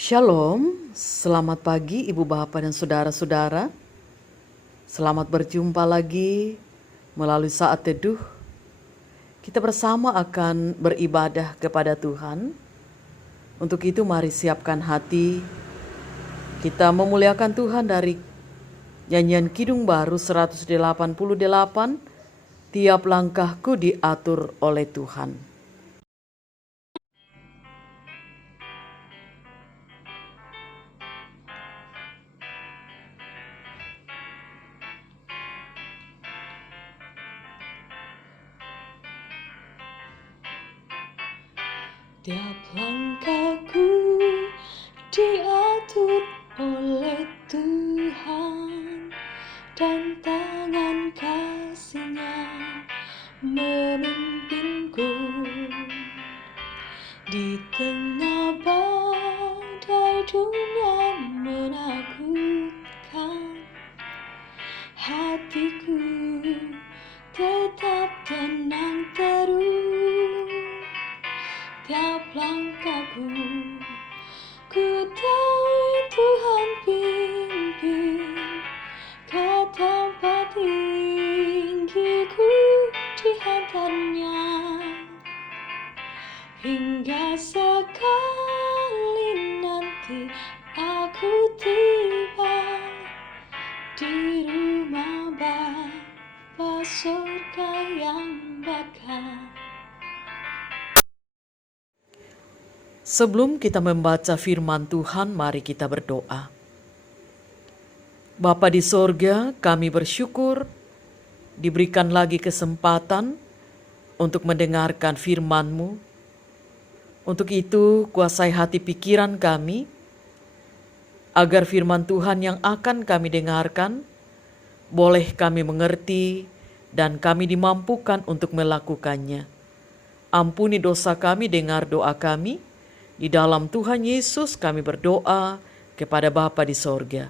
Shalom, selamat pagi Ibu Bapak dan Saudara-saudara. Selamat berjumpa lagi melalui saat teduh. Kita bersama akan beribadah kepada Tuhan. Untuk itu mari siapkan hati. Kita memuliakan Tuhan dari nyanyian Kidung Baru 188, Tiap langkahku diatur oleh Tuhan. Tiap langkahku diatur oleh Tuhan, dan tangan kasih-Nya memimpinku. Di tengah badai dunia menakutkan, hatiku tetap tenang terus. Tiap langkahku, ku tahu Tuhan pimpin ke tempat tinggiku dihantarnya, hingga sekali nanti aku tiba di rumah Bapa surga yang bakal. Sebelum kita membaca firman Tuhan, mari kita berdoa. Bapa di sorga, kami bersyukur diberikan lagi kesempatan untuk mendengarkan firman-Mu. Untuk itu, kuasai hati pikiran kami, agar firman Tuhan yang akan kami dengarkan, boleh kami mengerti dan kami dimampukan untuk melakukannya. Ampuni dosa kami, dengar doa kami. Di dalam Tuhan Yesus kami berdoa kepada Bapa di sorga.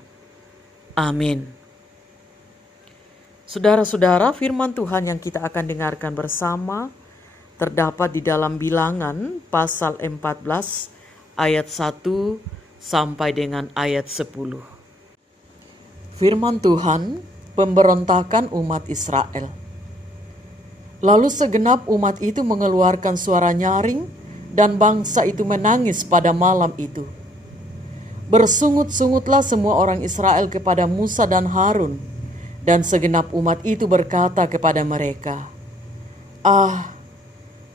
Amin. Saudara-saudara, firman Tuhan yang kita akan dengarkan bersama terdapat di dalam Bilangan pasal 14 ayat 1 sampai dengan ayat 10. Firman Tuhan, pemberontakan umat Israel. Lalu segenap umat itu mengeluarkan suara nyaring, dan bangsa itu menangis pada malam itu. Bersungut-sungutlah semua orang Israel kepada Musa dan Harun, dan segenap umat itu berkata kepada mereka, "Ah,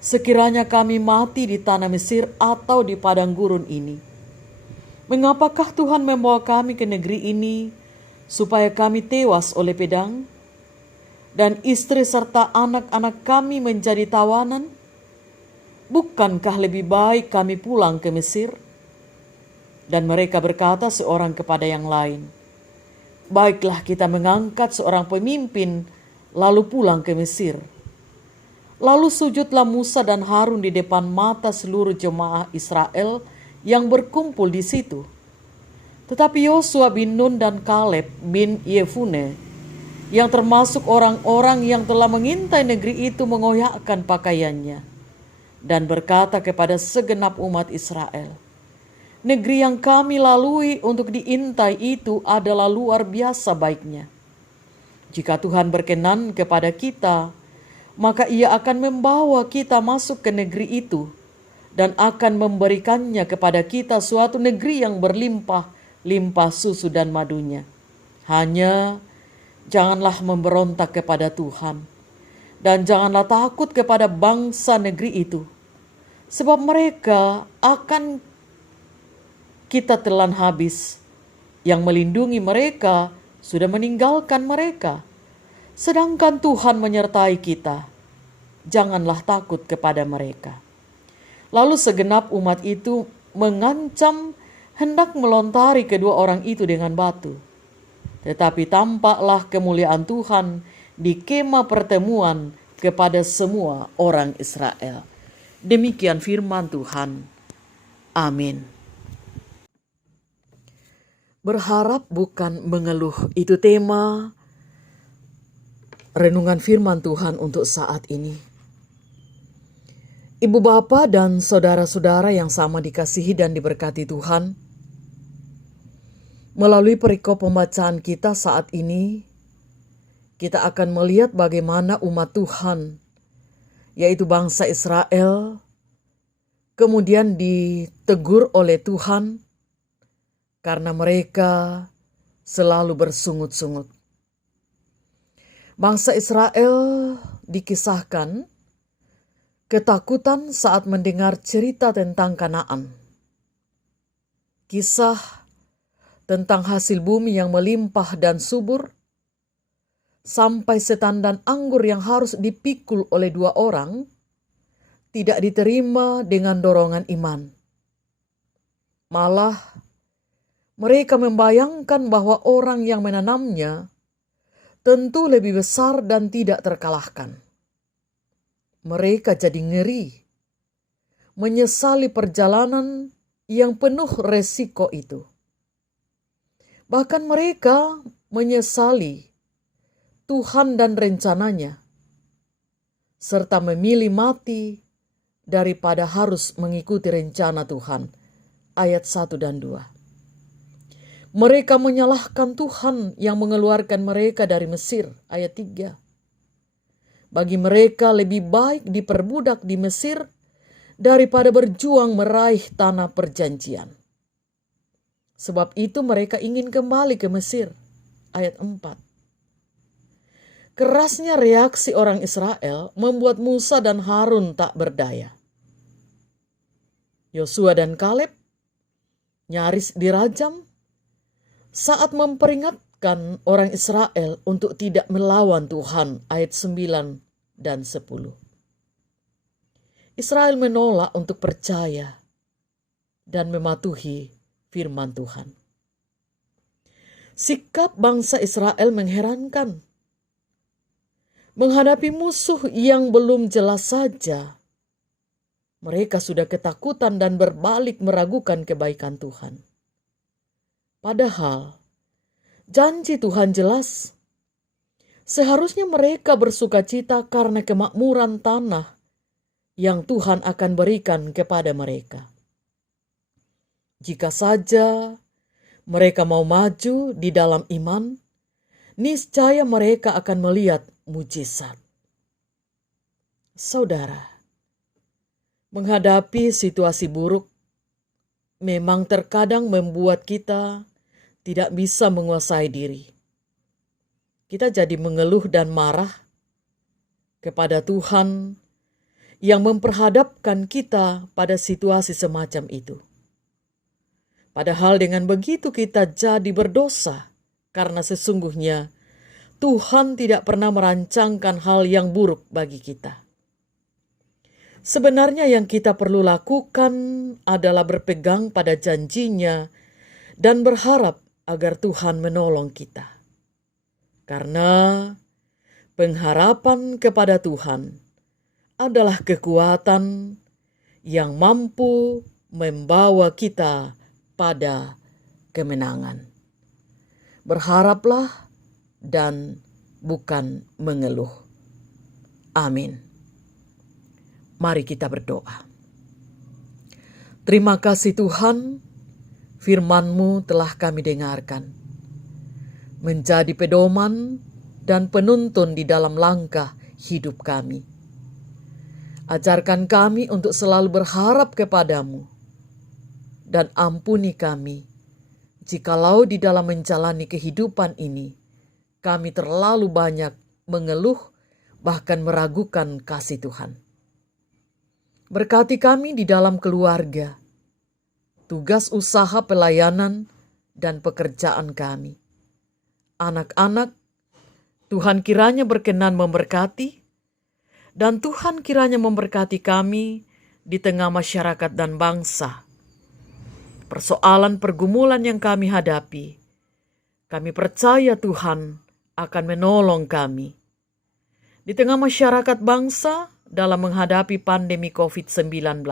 sekiranya kami mati di tanah Mesir atau di padang gurun ini. Mengapakah Tuhan membawa kami ke negeri ini, supaya kami tewas oleh pedang, dan istri serta anak-anak kami menjadi tawanan? Bukankah lebih baik kami pulang ke Mesir?" Dan mereka berkata seorang kepada yang lain, "Baiklah, kita mengangkat seorang pemimpin lalu pulang ke Mesir." Lalu sujudlah Musa dan Harun di depan mata seluruh jemaah Israel yang berkumpul di situ. Tetapi Yosua bin Nun dan Kaleb bin Yefune, yang termasuk orang-orang yang telah mengintai negeri itu, mengoyakkan pakaiannya dan berkata kepada segenap umat Israel, "Negeri yang kami lalui untuk diintai itu adalah luar biasa baiknya. Jika Tuhan berkenan kepada kita, maka Ia akan membawa kita masuk ke negeri itu dan akan memberikannya kepada kita suatu negeri yang berlimpah-limpah susu dan madunya. Hanya janganlah memberontak kepada Tuhan, dan janganlah takut kepada bangsa negeri itu, sebab mereka akan kita telan habis. Yang melindungi mereka sudah meninggalkan mereka, sedangkan Tuhan menyertai kita. Janganlah takut kepada mereka." Lalu segenap umat itu mengancam hendak melontari kedua orang itu dengan batu. Tetapi tampaklah kemuliaan Tuhan di kemah pertemuan kepada semua orang Israel. Demikian firman Tuhan. Amin. Berharap bukan mengeluh, itu tema renungan firman Tuhan untuk saat ini. Ibu bapa dan saudara-saudara yang sama dikasihi dan diberkati Tuhan, Melalui perikop pembacaan kita saat ini, kita akan melihat bagaimana umat Tuhan, yaitu bangsa Israel, kemudian ditegur oleh Tuhan karena mereka selalu bersungut-sungut. Bangsa Israel dikisahkan ketakutan saat mendengar cerita tentang Kanaan. Kisah tentang hasil bumi yang melimpah dan subur, sampai setandan anggur yang harus dipikul oleh 2 orang tidak diterima dengan dorongan iman. Malah mereka membayangkan bahwa orang yang menanamnya tentu lebih besar dan tidak terkalahkan. Mereka jadi ngeri, menyesali perjalanan yang penuh resiko itu. Bahkan mereka menyesali Tuhan dan rencananya, serta memilih mati daripada harus mengikuti rencana Tuhan. Ayat 1 dan 2. Mereka menyalahkan Tuhan yang mengeluarkan mereka dari Mesir. Ayat 3. Bagi mereka lebih baik diperbudak di Mesir daripada berjuang meraih tanah perjanjian. Sebab itu mereka ingin kembali ke Mesir. Ayat 4. Kerasnya reaksi orang Israel membuat Musa dan Harun tak berdaya. Yosua dan Kaleb nyaris dirajam saat memperingatkan orang Israel untuk tidak melawan Tuhan. Ayat 9 dan 10. Israel menolak untuk percaya dan mematuhi firman Tuhan. Sikap bangsa Israel mengherankan. Menghadapi musuh yang belum jelas saja, mereka sudah ketakutan dan berbalik meragukan kebaikan Tuhan. Padahal janji Tuhan jelas. Seharusnya mereka bersukacita karena kemakmuran tanah yang Tuhan akan berikan kepada mereka. Jika saja mereka mau maju di dalam iman, niscaya mereka akan melihat mujizat. Saudara, menghadapi situasi buruk memang terkadang membuat kita tidak bisa menguasai diri. Kita jadi mengeluh dan marah kepada Tuhan yang memperhadapkan kita pada situasi semacam itu. Padahal dengan begitu kita jadi berdosa, karena sesungguhnya Tuhan tidak pernah merancangkan hal yang buruk bagi kita. Sebenarnya yang kita perlu lakukan adalah berpegang pada janjinya dan berharap agar Tuhan menolong kita. Karena pengharapan kepada Tuhan adalah kekuatan yang mampu membawa kita pada kemenangan. Berharaplah dan bukan mengeluh. Amin. Mari kita berdoa. Terima kasih Tuhan, firman-Mu telah kami dengarkan. Menjadi pedoman dan penuntun di dalam langkah hidup kami. Ajarkan kami untuk selalu berharap kepadamu. Dan ampuni kami, jikalau di dalam menjalani kehidupan ini, kami terlalu banyak mengeluh, bahkan meragukan kasih Tuhan. Berkati kami di dalam keluarga, tugas usaha pelayanan, dan pekerjaan kami. Anak-anak, Tuhan kiranya berkenan memberkati, dan Tuhan kiranya memberkati kami di tengah masyarakat dan bangsa. Persoalan pergumulan yang kami hadapi, kami percaya Tuhan akan menolong kami. Di tengah masyarakat bangsa dalam menghadapi pandemi COVID-19,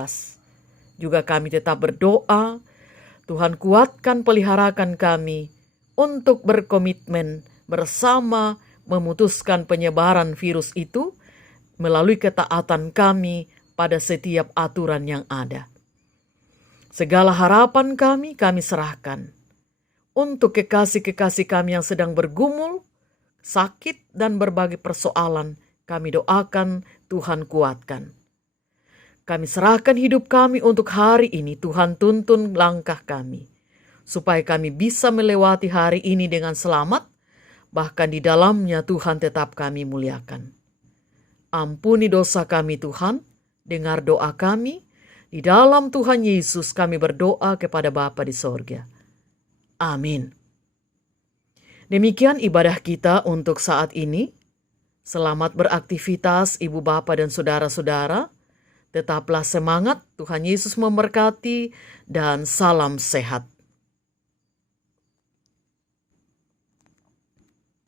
juga kami tetap berdoa, Tuhan kuatkan peliharakan kami untuk berkomitmen bersama memutuskan penyebaran virus itu melalui ketaatan kami pada setiap aturan yang ada. Segala harapan kami serahkan Untuk kekasih-kekasih kami yang sedang bergumul, sakit, dan berbagai persoalan, kami doakan Tuhan kuatkan. Kami serahkan hidup kami untuk hari ini. Tuhan tuntun langkah kami, supaya kami bisa melewati hari ini dengan selamat, bahkan di dalamnya Tuhan tetap kami muliakan. Ampuni dosa kami Tuhan, dengar doa kami. Di dalam Tuhan Yesus kami berdoa kepada Bapa di sorga. Amin. Demikian ibadah kita untuk saat ini. Selamat beraktivitas ibu bapa dan saudara-saudara. Tetaplah semangat, Tuhan Yesus memberkati, dan salam sehat.